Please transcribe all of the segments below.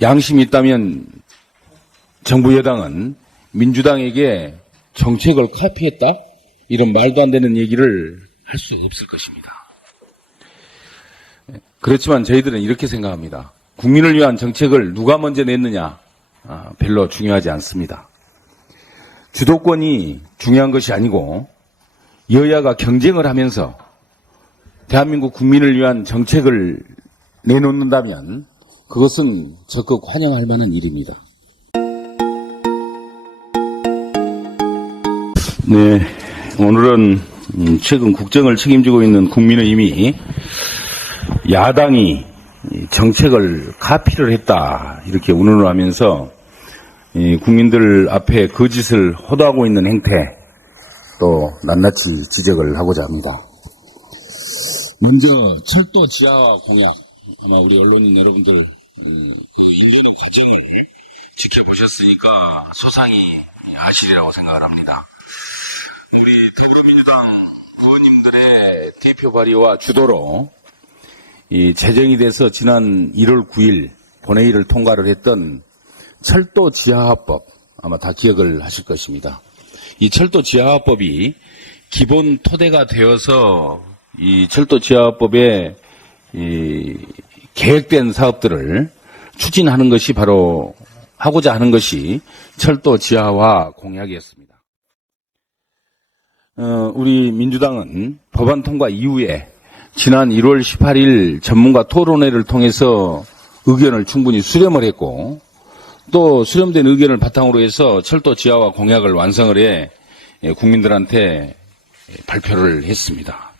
양심이 있다면 정부 여당은 민주당에게 정책을 카피했다? 이런 말도 안 되는 얘기를 할 수 없을 것입니다. 그렇지만 저희들은 이렇게 생각합니다. 국민을 위한 정책을 누가 먼저 냈느냐 별로 중요하지 않습니다. 주도권이 중요한 것이 아니고 여야가 경쟁을 하면서 대한민국 국민을 위한 정책을 내놓는다면 그것은 적극 환영할 만한 일입니다. 네, 오늘은 최근 국정을 책임지고 있는 국민의힘이 야당이 정책을 카피를 했다 이렇게 운운을 하면서 국민들 앞에 거짓을 호도하고 있는 행태 또 낱낱이 지적을 하고자 합니다. 먼저 철도 지하화 공약, 아마 우리 언론인 여러분들 일련의 과정을 지켜보셨으니까 소상히 아시리라고 생각을 합니다. 우리 더불어민주당 의원님들의 대표 발의와 주도로 제정이 돼서 지난 1월 9일 본회의를 통과를 했던 철도 지하화법, 아마 다 기억을 하실 것입니다. 이 철도 지하화법이 기본 토대가 되어서 이 철도 지하화법에 계획된 사업들을 추진하는 것이 바로 하고자 하는 것이 철도 지하화 공약이었습니다. 우리 민주당은 법안 통과 이후에 지난 1월 18일 전문가 토론회를 통해서 의견을 충분히 수렴을 했고 또 수렴된 의견을 바탕으로 해서 철도 지하화 공약을 완성을 해 국민들한테 발표를 했습니다.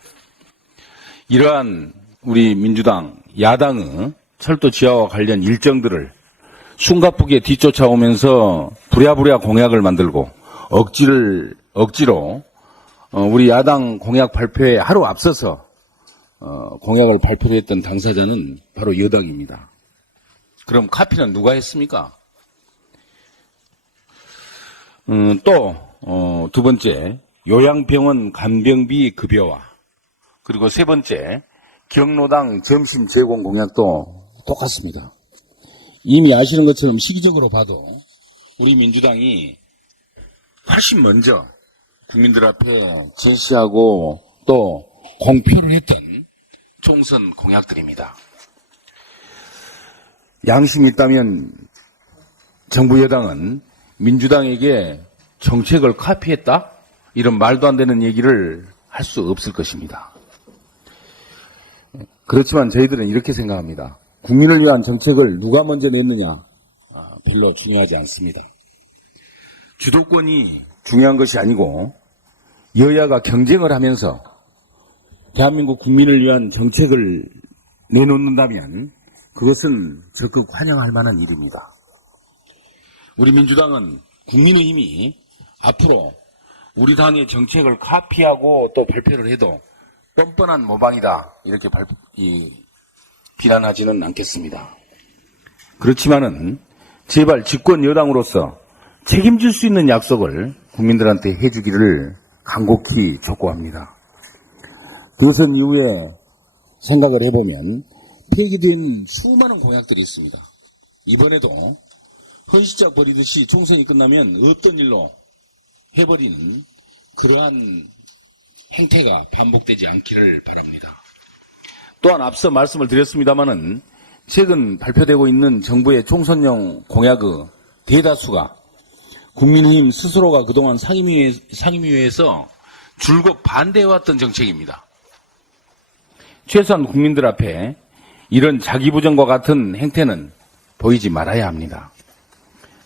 이러한 우리 민주당, 야당의 철도 지하화 관련 일정들을 숨가쁘게 뒤쫓아오면서 부랴부랴 공약을 만들고 억지로 우리 야당 공약 발표에 하루 앞서서 공약을 발표를 했던 당사자는 바로 여당입니다. 그럼 카피는 누가 했습니까? 또 두 번째, 요양병원 간병비 급여화, 그리고 세 번째, 경로당 점심 제공 공약도 똑같습니다. 이미 아시는 것처럼 시기적으로 봐도 우리 민주당이 훨씬 먼저 국민들 앞에 제시하고 또 공표를 했던 총선 공약들입니다. 양심이 있다면 정부 여당은 민주당에게 정책을 카피했다? 이런 말도 안 되는 얘기를 할 수 없을 것입니다. 그렇지만 저희들은 이렇게 생각합니다. 국민을 위한 정책을 누가 먼저 냈느냐 별로 중요하지 않습니다. 주도권이 중요한 것이 아니고 여야가 경쟁을 하면서 대한민국 국민을 위한 정책을 내놓는다면 그것은 적극 환영할 만한 일입니다. 우리 민주당은 국민의힘이 앞으로 우리 당의 정책을 카피하고 또 발표를 해도 뻔뻔한 모방이다 이렇게 비난하지는 않겠습니다. 그렇지만은 제발 집권 여당으로서 책임질 수 있는 약속을 국민들한테 해주기를 간곡히 촉구합니다. 대선 이후에 생각을 해보면 폐기된 수많은 공약들이 있습니다. 이번에도 헌시작 벌이듯이 총선이 끝나면 없던 일로 해버리는 그러한 행태가 반복되지 않기를 바랍니다. 또한 앞서 말씀을 드렸습니다마는 최근 발표되고 있는 정부의 총선용 공약의 대다수가 국민의힘 스스로가 그동안 상임위에서 줄곧 반대해왔던 정책입니다. 최소한 국민들 앞에 이런 자기부정과 같은 행태는 보이지 말아야 합니다.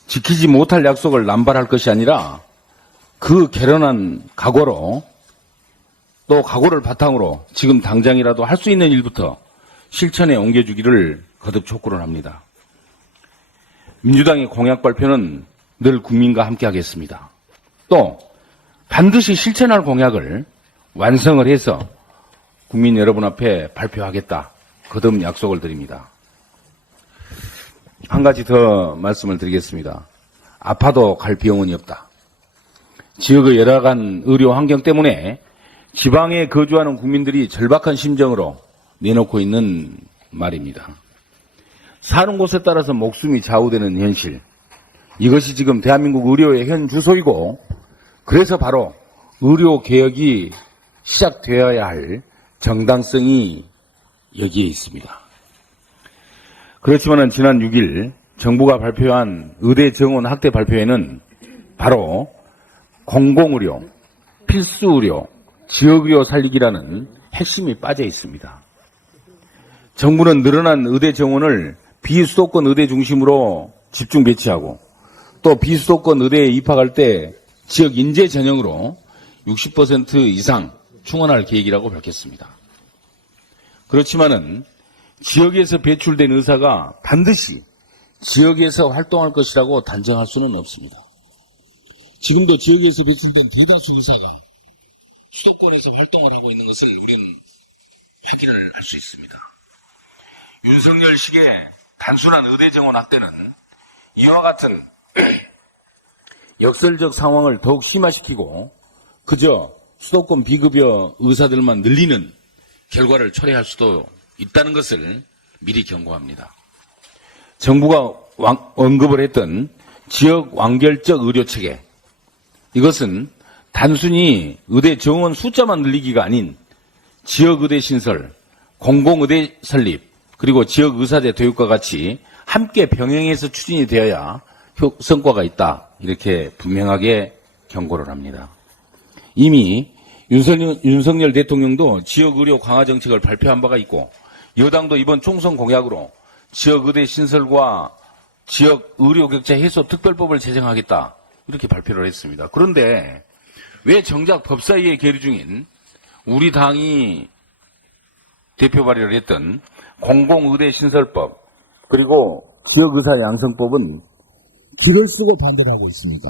지키지 못할 약속을 남발할 것이 아니라 그 결연한 각오로 또 각오를 바탕으로 지금 당장이라도 할 수 있는 일부터 실천에 옮겨주기를 거듭 촉구를 합니다. 민주당의 공약 발표는 늘 국민과 함께 하겠습니다. 또 반드시 실천할 공약을 완성을 해서 국민 여러분 앞에 발표하겠다. 거듭 약속을 드립니다. 한 가지 더 말씀을 드리겠습니다. 아파도 갈 병원이 없다. 지역의 열악한 의료 환경 때문에 지방에 거주하는 국민들이 절박한 심정으로 내놓고 있는 말입니다. 사는 곳에 따라서 목숨이 좌우되는 현실. 이것이 지금 대한민국 의료의 현 주소이고, 그래서 바로 의료 개혁이 시작되어야 할 정당성이 여기에 있습니다. 그렇지만은 지난 6일 정부가 발표한 의대 정원 확대 발표에는 바로 공공의료, 필수의료, 지역의료 살리기라는 핵심이 빠져 있습니다. 정부는 늘어난 의대 정원을 비수도권 의대 중심으로 집중 배치하고, 또 비수도권 의대에 입학할 때 지역 인재 전형으로 60% 이상 충원할 계획이라고 밝혔습니다. 그렇지만은 지역에서 배출된 의사가 반드시 지역에서 활동할 것이라고 단정할 수는 없습니다. 지금도 지역에서 배출된 대다수 의사가 수도권에서 활동을 하고 있는 것을 우리는 확인을 할 수 있습니다. 윤석열식의 단순한 의대 정원 확대는 이와 같은 역설적 상황을 더욱 심화시키고 그저 수도권 비급여 의사들만 늘리는 결과를 초래할 수도 있다는 것을 미리 경고합니다. 정부가 언급을 했던 지역 완결적 의료체계, 이것은 단순히 의대 정원 숫자만 늘리기가 아닌 지역의대 신설, 공공의대 설립, 그리고 지역의사제 도입과 같이 함께 병행해서 추진이 되어야 성과가 있다, 이렇게 분명하게 경고를 합니다. 이미 윤석열 대통령도 지역의료 강화 정책을 발표한 바가 있고, 여당도 이번 총선 공약으로 지역의대 신설과 지역의료격차 해소 특별법을 제정하겠다, 이렇게 발표를 했습니다. 그런데 왜 정작 법사위에 계류 중인 우리 당이 대표 발의를 했던 공공의대 신설법, 그리고 지역의사 양성법은 길을 쓰고 반대를 하고 있습니까?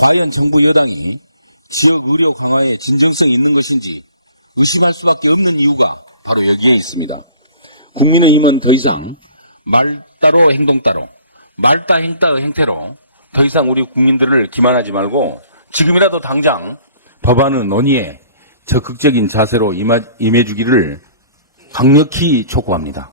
과연 정부 여당이 지역의료 강화에 진정성이 있는 것인지 의심할 수밖에 없는 이유가 바로 여기에 있습니다. 국민의힘은 더 이상 말 따로 행동 따로, 말따 행따의 형태로 더 이상 우리 국민들을 기만하지 말고 지금이라도 당장 법안의 논의에 적극적인 자세로 임해주기를 강력히 촉구합니다.